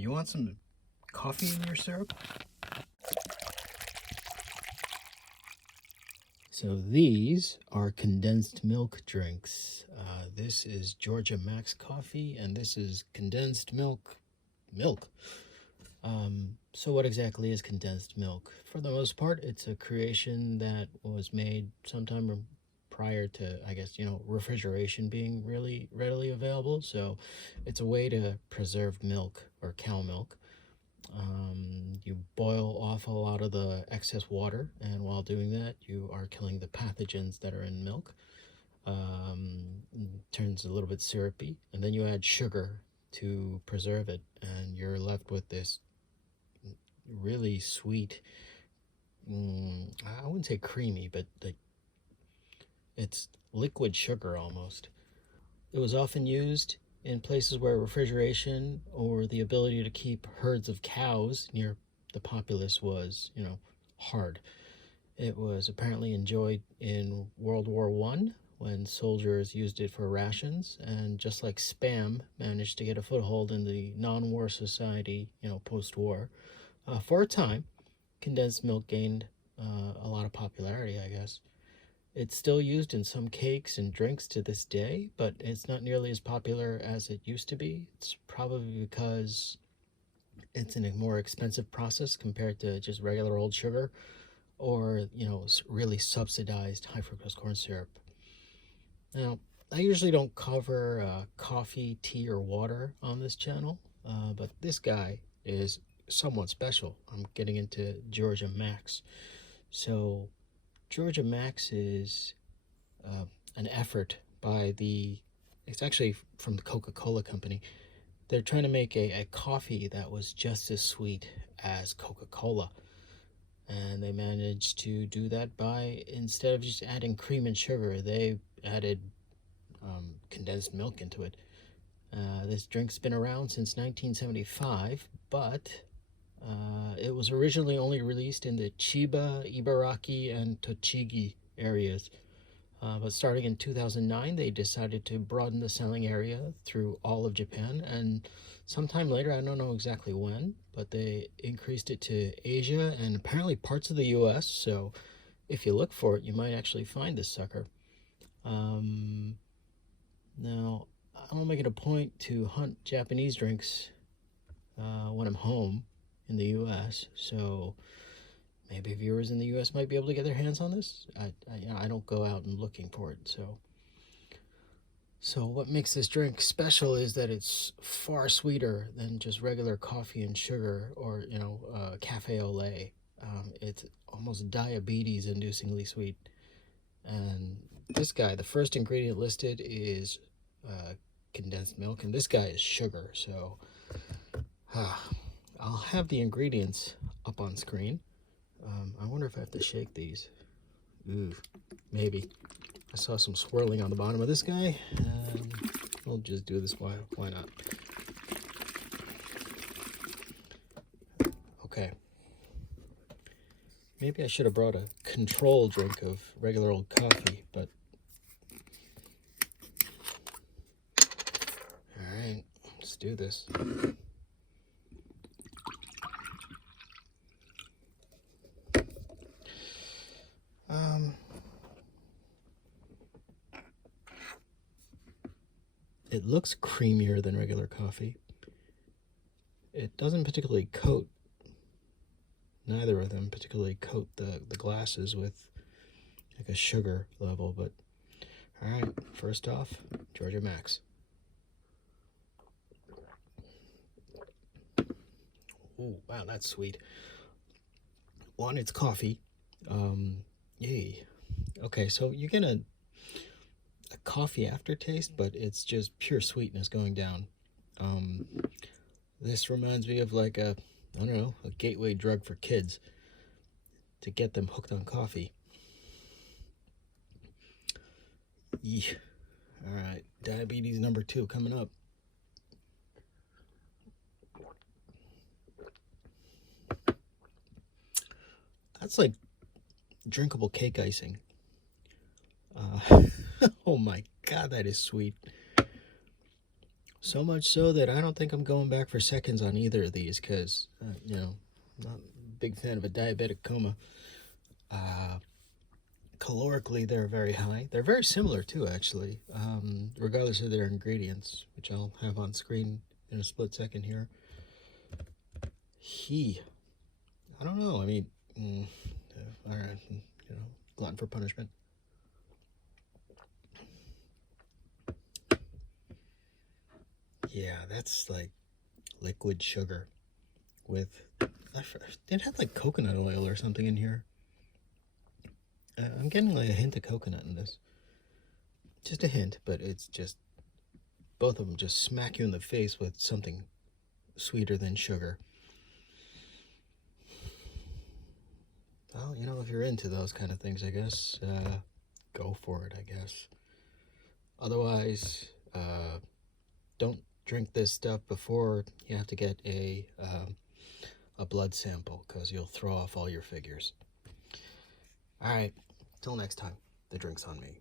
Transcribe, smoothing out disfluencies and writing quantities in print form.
You want some coffee in your syrup? So these are condensed milk drinks. This is Georgia Max coffee, and this is condensed milk. So what exactly is condensed milk? For the most part, it's a creation that was made sometime prior to, I guess, refrigeration being really readily available. So it's a way to preserve milk or cow milk. You boil off a lot of the excess water, and while doing that, you are killing the pathogens that are in milk. Turns a little bit syrupy, and then you add sugar to preserve it, and you're left with this really sweet, I wouldn't say creamy, but like it's liquid sugar almost. It was often used in places where refrigeration or the ability to keep herds of cows near the populace was, hard. It was apparently enjoyed in World War I when soldiers used it for rations, and just like Spam managed to get a foothold in the non-war society, post-war. For a time, condensed milk gained a lot of popularity, I guess. It's still used in some cakes and drinks to this day, but it's not nearly as popular as it used to be. It's probably because it's in a more expensive process compared to just regular old sugar, or, really subsidized high fructose corn syrup. Now, I usually don't cover coffee, tea, or water on this channel, but this guy is somewhat special. I'm getting into Georgia Max. So Georgia Max is an effort by it's actually from the Coca-Cola company. They're trying to make a coffee that was just as sweet as Coca-Cola. And they managed to do that by, instead of just adding cream and sugar, they added condensed milk into it. This drink's been around since 1975, but it was originally only released in the Chiba, Ibaraki, and Tochigi areas. But starting in 2009, they decided to broaden the selling area through all of Japan, and sometime later, I don't know exactly when, but they increased it to Asia and apparently parts of the US, so if you look for it, you might actually find this sucker. Now, I'm making a point to hunt Japanese drinks when I'm home in the US, so maybe viewers in the US might be able to get their hands on this. I don't go out and looking for it, so what makes this drink special is that it's far sweeter than just regular coffee and sugar, or cafe au lait. It's almost diabetes-inducingly sweet. And this guy, the first ingredient listed is condensed milk, and this guy is sugar. So I'll have the ingredients up on screen. I wonder if I have to shake these. Ooh, maybe. I saw some swirling on the bottom of this guy. We'll just do this. Why not? Okay. Maybe I should have brought a control drink of regular old coffee, but... Alright, let's do this. It looks creamier than regular coffee. It doesn't particularly coat, neither of them particularly coat the glasses with like a sugar level, but alright, first off, Georgia Max. Oh, wow, that's sweet. One, it's coffee. Yay. Okay, so you get a coffee aftertaste, but it's just pure sweetness going down. This reminds me of like a gateway drug for kids to get them hooked on coffee. Yeah. All right, diabetes number 2 coming up. That's like drinkable cake icing. Oh my God, that is sweet. So much so that I don't think I'm going back for seconds on either of these because, not a big fan of a diabetic coma. Uh, Calorically, they're very high. They're very similar too, actually, regardless of their ingredients, which I'll have on screen in a split second here. I don't know. I mean, all right, glutton for punishment. Yeah, that's like liquid sugar with. It had like coconut oil or something in here. I'm getting like a hint of coconut in this. Just a hint, but it's just both of them just smack you in the face with something sweeter than sugar. Well, if you're into those kind of things, I guess, go for it, I guess. Otherwise, don't drink this stuff before you have to get a blood sample because you'll throw off all your figures. All right, till next time, the drink's on me.